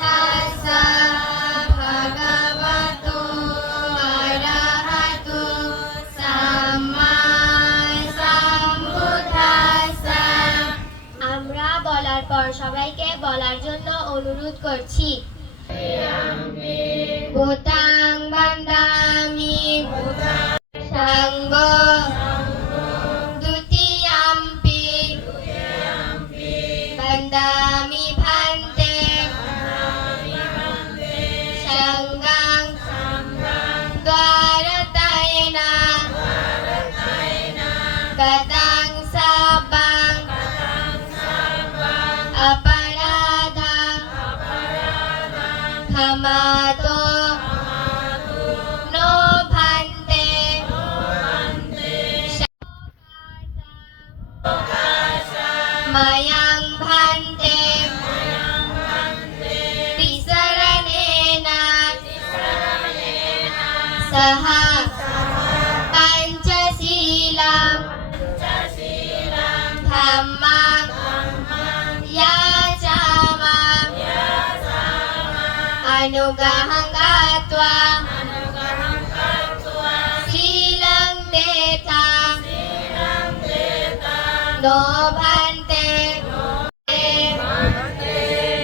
তাস্সা ভাগবতো আরহাতো সাম্মা সাম্বুদ্দাস্সা। আমরা বলার পর সবাইকে বলার জন্য অনুরোধ করছি। ভূতাং বান্দামি সাঙ্গ দ্বিতীয়াম্পি বান্দামি ভান্তে সাঙ্গাং দ্বারতায়েনা গতাং সাবাং অপরাধা ক্ষমাতো নো ভান্তে মায়াং ভান্তে তিসরণেনা সহ পঞ্চশীলাং ধম্মাং याचामः अनुग्रहं गत्वा शीलं देता नो भन्ते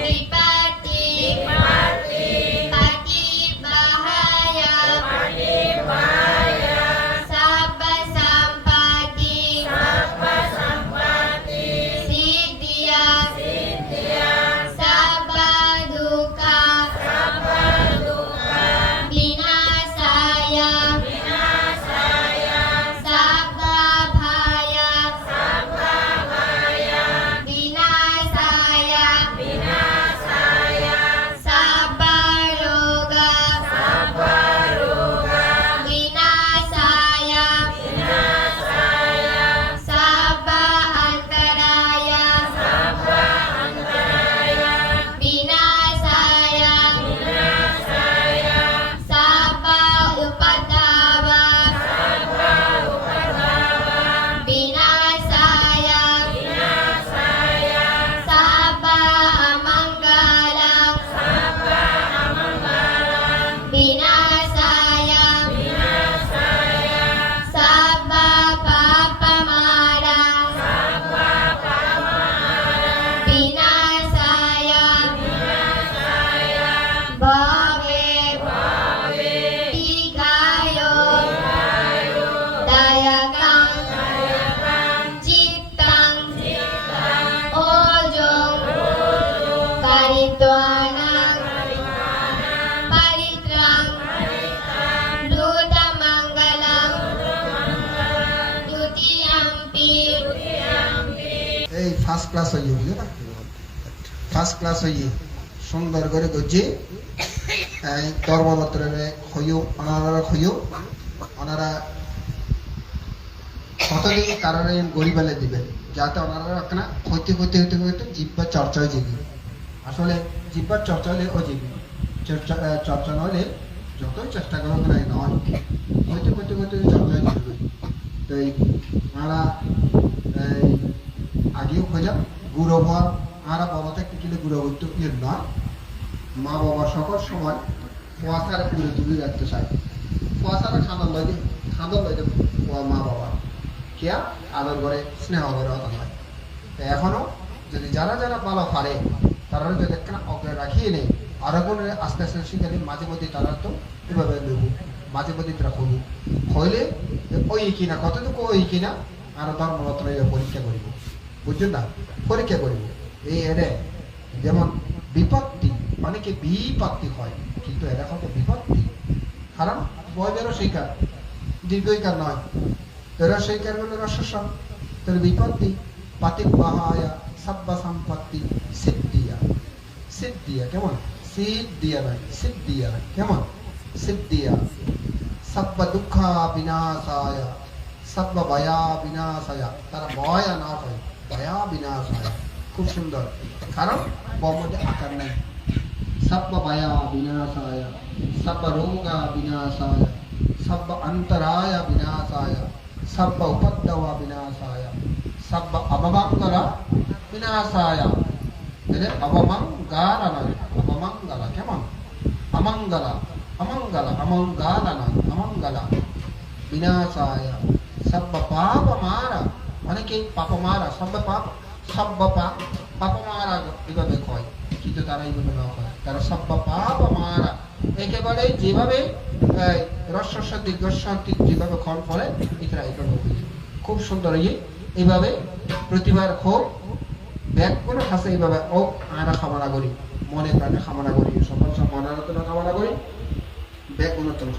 विपत्ति पतिबहाय सब्ब सम्पत्ति सिद्धिया सब्ब दुःख विनाशाय सब्ब भय विनाशाय सब्ब रोग विनाशाय सब्ब अन्तराय विनाशाय सब्ब उपद्रव विनाशाय सब्ब अमङ्गल विनाशाय सब्ब पापमार विनाशाय भवे दीर्घाय दायकं चित्तं ओजं कारित्वानं परित्रं द्रुतमङ्गलं द्वितीयम्पि এই ফার্স্ট ক্লাস হইয়ে বুঝলে না ফার্স্ট ক্লাস হইয়ে সুন্দর করে গজি এই ধর্মপত্রে হইও ওনারা কতদিন কারণে গরিবালে দিবেন যাতে ওনারা একটা হইতে জিব্বার চর্চা হয়ে যাবে। আসলে জিব্বার চর্চা হলে ও যাবে, চর্চা না হলে যতই চেষ্টা করো না নয় হইতে চর্চা হয়ে যাবে। তো এই ওনারা আগেও খোঁজা গুরু হওয়া আরা বাবা থেকে কিলে গুরু হইতে নয় মা বাবা সকল সময় কুয়াশার পুরো তুলে রাখতে চায়। কুয়াশার খাদর লইতে মা বাবা কেয়া আদর করে স্নেহ করে হতা হয়। এখনো যদি যারা ভালো পারে তারা যদি একটা অগ্রে রাখিয়ে নেই আরো কোনো আস্তে আস্তে শিখে মাঝে মধ্যে তারা তো এভাবে নেব মাঝে মধ্যে তারা হবো হইলে ওই কিনা কতটুকু ওই কিনা আরো ধর্মরত্ন পরীক্ষা করিব বুঝছেন না পরীক্ষা করিব। এই এনে যেমন বিপত্তি অনেকে বিপত্তি হয় কিন্তু এরা কত বিপত্তি কারণ বয়দেরও শিকার দীর্ঘইকার নয় এরা শিকার বলে রসস্ব তাহলে বিপত্তি পাতিবাহায়া সব্ব সম্পত্তি সিদ্ধিয়া কেমন সিদ্ধিয়া নয় সিদ্ধিয়া কেমন সিদ্ধিয়া সব্ব দুঃখ বিনাশায় সব্ব ভয়া বিনাশায় তারা ভয় না হয় ভয়া বিনাশায় খুব সুন্দর কারণ মধ্যে আকার নাই সব্ব ভয়া বিনাশায় সব্ব রোগ বিনাশায় সব্ব অন্তরায় বিনাশায় সব্ব উপদ্রব বিনাশায় সব্ব অবমঙ্গল বিনাশায় অবমঙ্গার নয় অবমঙ্গল অমঙ্গলা অমঙ্গলা অমঙ্গলানা অমঙ্গলা বিনাশায় সব্ব পাপ মারা, অনেকেই পাপ মারা সব্ব পাপ মারা এভাবে কয়, কিন্তু তারা এইভাবে না কয়, তারা সব্ব পাপ মারা একেবারে যেভাবে রস্য দীর্ঘস্বান্তি যেভাবে ক্ষণ করে এখানে এইভাবে খুব সুন্দর এইভাবে প্রতিবার খুব ব্যাকুল হাসে এইভাবে ও আনা কামনা করি, মনে প্রাণে কামনা করি, সকল সব মনের কামনা করি, ব্যাকুল কামনা